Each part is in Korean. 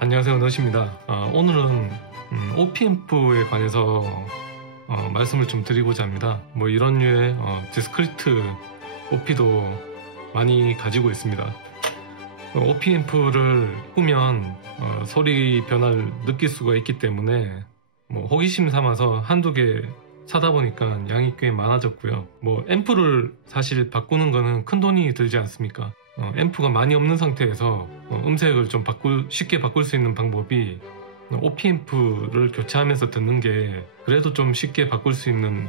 안녕하세요, 너시입니다. 오늘은 OP앰프에 관해서 말씀을 좀 드리고자 합니다. 뭐 이런 류의 디스크리트 OP도 많이 가지고 있습니다. OP앰프를 꾸면 소리 변화를 느낄 수가 있기 때문에 뭐 호기심 삼아서 한두 개 사다 보니까 양이 꽤 많아졌고요. 뭐 앰프를 사실 바꾸는 거는 큰 돈이 들지 않습니까? 앰프가 많이 없는 상태에서 음색을 좀 쉽게 바꿀 수 있는 방법이 OP앰프를 교체하면서 듣는 게 그래도 좀 쉽게 바꿀 수 있는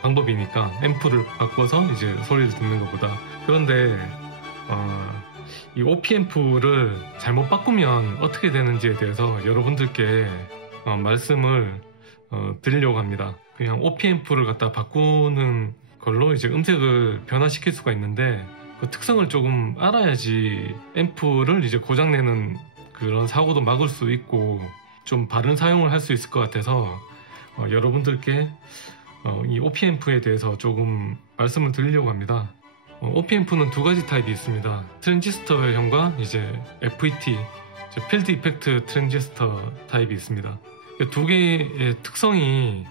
방법이니까 앰프를 바꿔서 이제 소리를 듣는 것보다. 그런데 이 OP앰프를 잘못 바꾸면 어떻게 되는지에 대해서 여러분들께 말씀을 드리려고 합니다. 그냥 OP앰프를 갖다 바꾸는 걸로 이제 음색을 변화시킬 수가 있는데 그 특성을 조금 알아야지 앰프를 이제 고장내는 그런 사고도 막을 수 있고 좀 바른 사용을 할 수 있을 것 같아서 여러분들께 이 OP앰프에 대해서 조금 말씀을 드리려고 합니다. OP앰프는 두 가지 타입이 있습니다. 트랜지스터형과 이제 FET, 필드 이펙트 트랜지스터 타입이 있습니다. 두 개의 특성이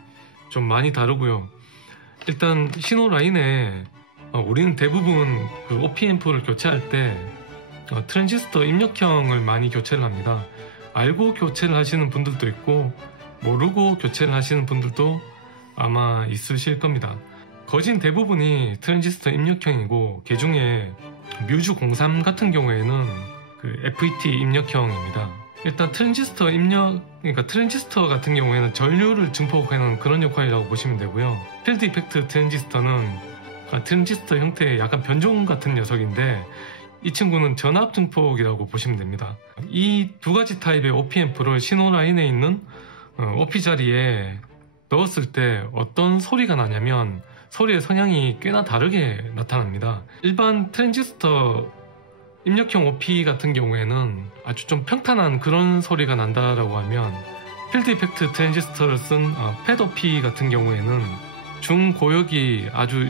좀 많이 다르고요. 일단 신호 라인에 우리는 대부분 그 OP앰프를 교체할 때 트랜지스터 입력형을 많이 교체를 합니다. 알고 교체를 하시는 분들도 있고 모르고 교체를 하시는 분들도 아마 있으실 겁니다. 거진 대부분이 트랜지스터 입력형이고 그중에 뮤즈 03 같은 경우에는 그 FET 입력형입니다. 일단 트랜지스터 같은 경우에는 전류를 증폭하는 그런 역할이라고 보시면 되고요. 필드 이펙트 트랜지스터는 트랜지스터 형태의 약간 변종 같은 녀석인데 이 친구는 전압 증폭이라고 보시면 됩니다. 이 두 가지 타입의 OP앰프를 신호 라인에 있는 OP 자리에 넣었을 때 어떤 소리가 나냐면 소리의 성향이 꽤나 다르게 나타납니다. 일반 트랜지스터 입력형 OP 같은 경우에는 아주 좀 평탄한 그런 소리가 난다라고 하면 필드 이펙트 트랜지스터를 쓴 팻 OP 같은 경우에는 중고역이 아주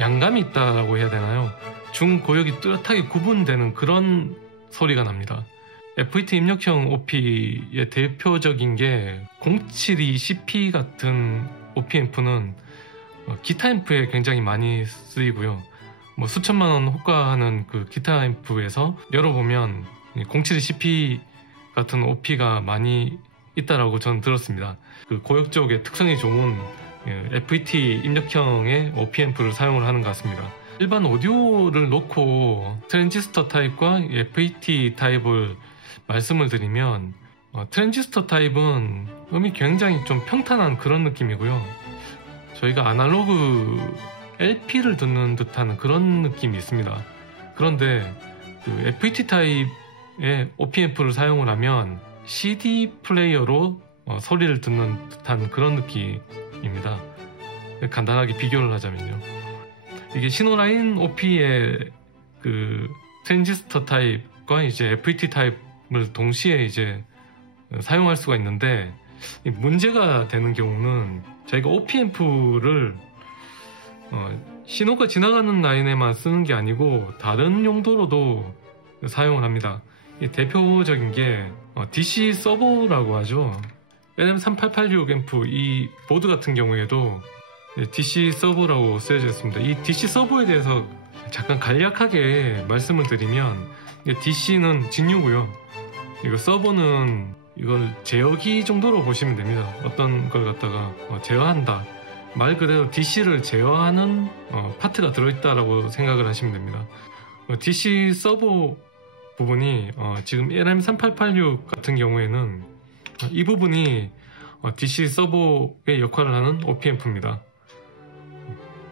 양감이 있다라고 해야 되나요? 중고역이 뚜렷하게 구분되는 그런 소리가 납니다. FET 입력형 OP의 대표적인 게 072CP 같은 OP앰프는 기타 앰프에 굉장히 많이 쓰이고요. 뭐 수천만원 호가하는 그 기타 앰프에서 열어보면 072CP 같은 OP가 많이 있다라고 저는 들었습니다. 그 고역 쪽의 특성이 좋은 FET 입력형의 OP앰프를 사용을 하는 것 같습니다. 일반 오디오를 놓고 트랜지스터 타입과 FET 타입을 말씀을 드리면 트랜지스터 타입은 음이 굉장히 좀 평탄한 그런 느낌이고요. 저희가 아날로그 LP를 듣는 듯한 그런 느낌이 있습니다. 그런데 그 FET 타입의 OP앰프를 사용을 하면 CD 플레이어로 소리를 듣는 듯한 그런 느낌입니다. 간단하게 비교를 하자면요. 이게 신호라인 OP의 그 트랜지스터 타입과 이제 FET 타입을 동시에 이제 사용할 수가 있는데 문제가 되는 경우는 저희가 OP앰프를 신호가 지나가는 라인에만 쓰는 게 아니고 다른 용도로도 사용을 합니다. 대표적인 게 DC 서버라고 하죠. LM3886 앰프 이 보드 같은 경우에도 DC 서버라고 쓰여져 있습니다. 이 DC 서버에 대해서 잠깐 간략하게 말씀을 드리면 DC는 진유고요. 이거 서버는 이걸 제어기 정도로 보시면 됩니다. 어떤 걸 갖다가 제어한다. 말 그대로 DC를 제어하는 파트가 들어있다라고 생각을 하시면 됩니다. DC 서버 부분이 지금 LM3886 같은 경우에는 이 부분이 DC 서버의 역할을 하는 OP앰프입니다.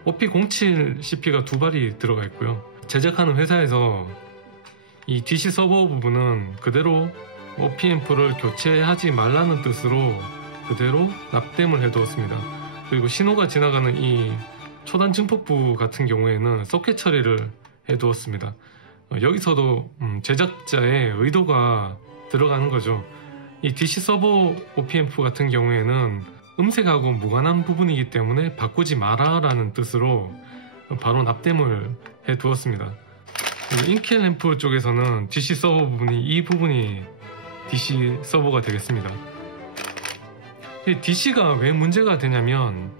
OP07CP가 두 발이 들어가 있고요. 제작하는 회사에서 이 DC 서버 부분은 그대로 OP앰프를 교체하지 말라는 뜻으로 그대로 납땜을 해두었습니다. 그리고 신호가 지나가는 이 초단 증폭부 같은 경우에는 소켓 처리를 해두었습니다. 여기서도 제작자의 의도가 들어가는 거죠. 이 DC 서버 OP앰프 같은 경우에는 음색하고 무관한 부분이기 때문에 바꾸지 마라 라는 뜻으로 바로 납땜을 해두었습니다. 인켈 앰프 쪽에서는 DC 서버 부분이 이 부분이 DC 서버가 되겠습니다. DC가 왜 문제가 되냐면,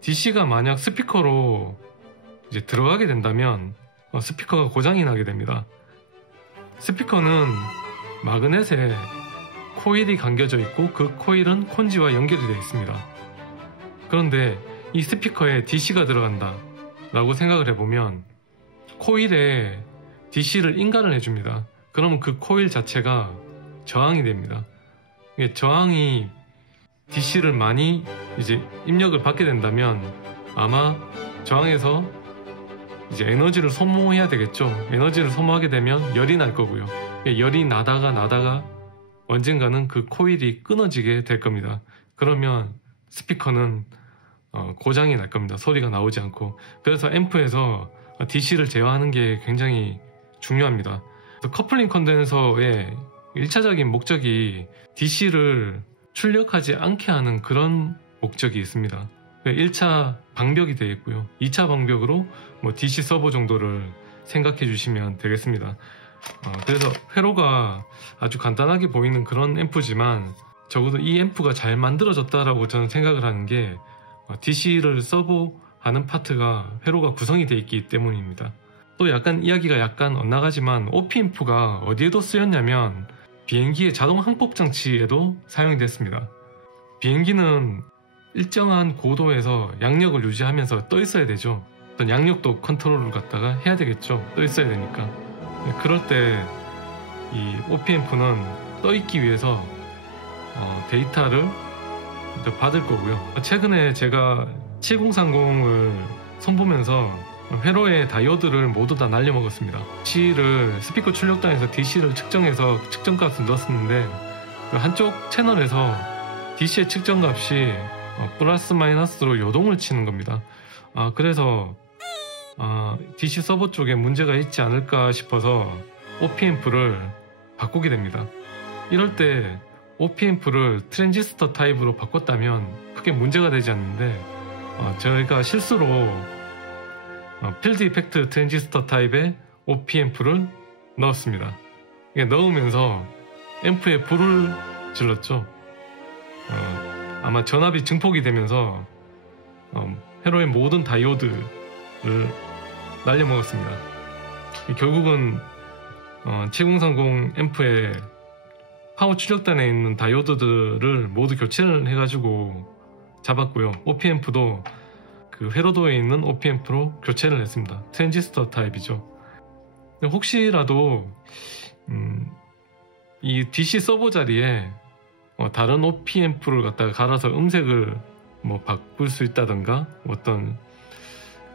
DC가 만약 스피커로 이제 들어가게 된다면 스피커가 고장이 나게 됩니다. 스피커는 마그넷에 코일이 감겨져 있고 그 코일은 콘지와 연결이 되어 있습니다. 그런데 이 스피커에 DC가 들어간다 라고 생각을 해보면 코일에 DC를 인가를 해줍니다. 그러면 그 코일 자체가 저항이 됩니다. 저항이 DC를 많이 이제 입력을 받게 된다면 아마 저항에서 이제 에너지를 소모해야 되겠죠. 에너지를 소모하게 되면 열이 날 거고요. 열이 나다가 언젠가는 그 코일이 끊어지게 될 겁니다. 그러면 스피커는 고장이 날 겁니다. 소리가 나오지 않고. 그래서 앰프에서 DC를 제어하는 게 굉장히 중요합니다. 커플링 컨덴서의 1차적인 목적이 DC를 출력하지 않게 하는 그런 목적이 있습니다. 1차 방벽이 되어 있고요. 2차 방벽으로 DC 서버 정도를 생각해 주시면 되겠습니다. 그래서 회로가 아주 간단하게 보이는 그런 앰프지만 적어도 이 앰프가 잘 만들어졌다라고 저는 생각을 하는 게 DC를 서버하는 파트가 회로가 구성이 되어 있기 때문입니다. 또 약간 이야기가 약간 엇나가지만 OP앰프가 어디에도 쓰였냐면 비행기의 자동 항법 장치에도 사용이 됐습니다. 비행기는 일정한 고도에서 양력을 유지하면서 떠 있어야 되죠. 어떤 양력도 컨트롤을 갖다가 해야 되겠죠. 떠 있어야 되니까. 그럴 때 이 OP앰프는 떠 있기 위해서 데이터를 받을 거고요. 최근에 제가 7030을 손보면서 회로의 다이오드를 모두 다 날려먹었습니다. DC를 스피커 출력단에서 DC를 측정해서 측정값을 넣었는데 한쪽 채널에서 DC의 측정값이 플러스 마이너스로 요동을 치는 겁니다. 그래서 DC 서버 쪽에 문제가 있지 않을까 싶어서 OP앰프를 바꾸게 됩니다. 이럴 때 OP앰프를 트랜지스터 타입으로 바꿨다면 크게 문제가 되지 않는데 저희가 실수로 필드 이펙트 트랜지스터 타입의 OP앰프를 넣었습니다. 넣으면서 앰프에 불을 질렀죠. 아마 전압이 증폭이 되면서 회로의 모든 다이오드를 날려먹었습니다. 결국은 7030 앰프의 파워 출력단에 있는 다이오드들을 모두 교체를 해가지고 잡았고요. OP앰프도 그 회로도에 있는 OP앰프로 교체를 했습니다. 트랜지스터 타입이죠. 혹시라도 이 DC 서버 자리에 다른 OP앰프를 갖다가 갈아서 음색을 바꿀 수 있다던가 어떤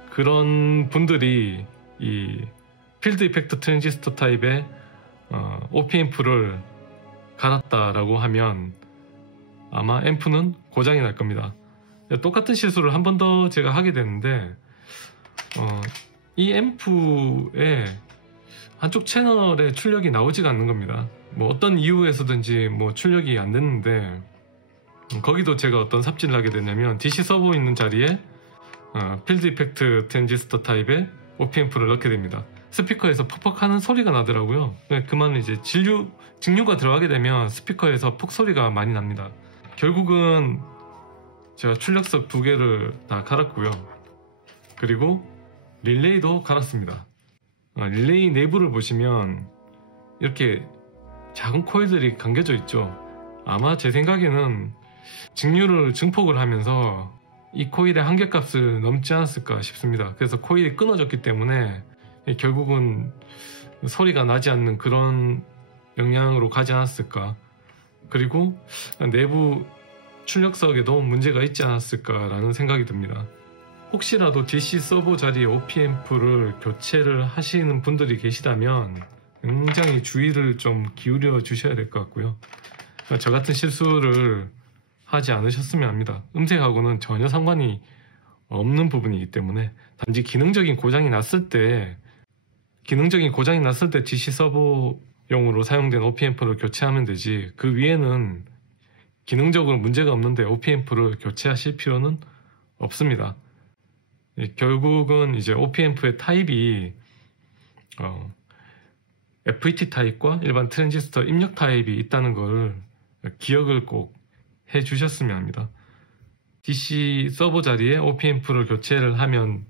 그런 분들이 이 필드 이펙트 트랜지스터 타입의 OP앰프를 갈았다라고 하면 아마 앰프는 고장이 날 겁니다. 똑같은 실수를 한 번 더 제가 하게 되는데 이 앰프의 한쪽 채널에 출력이 나오지가 않는 겁니다. 어떤 이유에서든지 출력이 안 됐는데 거기도 제가 어떤 삽질을 하게 되냐면 DC 서버 있는 자리에 필드 이펙트 트랜지스터 타입의 OP앰프를 넣게 됩니다. 스피커에서 퍽퍽하는 소리가 나더라고요. 그만 이제 직류가 들어가게 되면 스피커에서 폭 소리가 많이 납니다. 결국은 제가 출력석 2개를 다 갈았고요. 그리고 릴레이도 갈았습니다. 릴레이 내부를 보시면 이렇게 작은 코일들이 감겨져 있죠. 아마 제 생각에는 직류를 증폭을 하면서 이 코일의 한계값을 넘지 않았을까 싶습니다. 그래서 코일이 끊어졌기 때문에 결국은 소리가 나지 않는 그런 영향으로 가지 않았을까. 그리고 내부 출력석에도 문제가 있지 않았을까라는 생각이 듭니다. 혹시라도 DC 서버 자리에 OP앰프를 교체를 하시는 분들이 계시다면 굉장히 주의를 좀 기울여 주셔야 될 것 같고요. 저 같은 실수를 하지 않으셨으면 합니다. 음색하고는 전혀 상관이 없는 부분이기 때문에 단지 기능적인 고장이 났을 때 DC 서버용으로 사용된 OP앰프를 교체하면 되지, 그 위에는 기능적으로 문제가 없는데 OP앰프를 교체하실 필요는 없습니다. 결국은 이제 OP앰프의 타입이 FET 타입과 일반 트랜지스터 입력 타입이 있다는 걸 기억을 꼭 해주셨으면 합니다. DC 서버 자리에 OP-앰프를 교체를 하면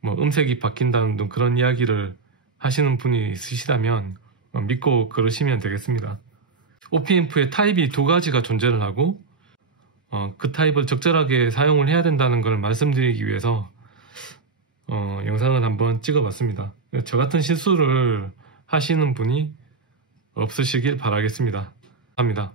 뭐 음색이 바뀐다는 등 그런 이야기를 하시는 분이 있으시다면 믿고 그러시면 되겠습니다. OP-앰프의 타입이 두 가지가 존재를 하고 그 타입을 적절하게 사용을 해야 된다는 걸 말씀드리기 위해서 영상을 한번 찍어봤습니다. 저 같은 실수를 하시는 분이 없으시길 바라겠습니다. 감사합니다.